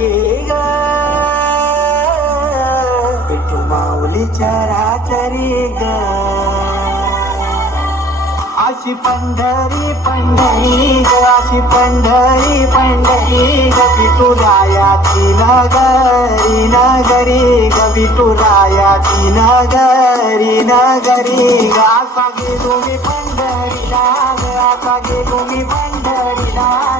पंढरी ग विठू माऊली चराचरी ग अशी पंढरी पंढरी ग अशी पंढरी पंढरी ग विठुरायाची नगरी नगरी ग विठुरायाची नगरी नगरी ग असा गेलो मी पंढरीला ग असा गेलो मी पंढरीला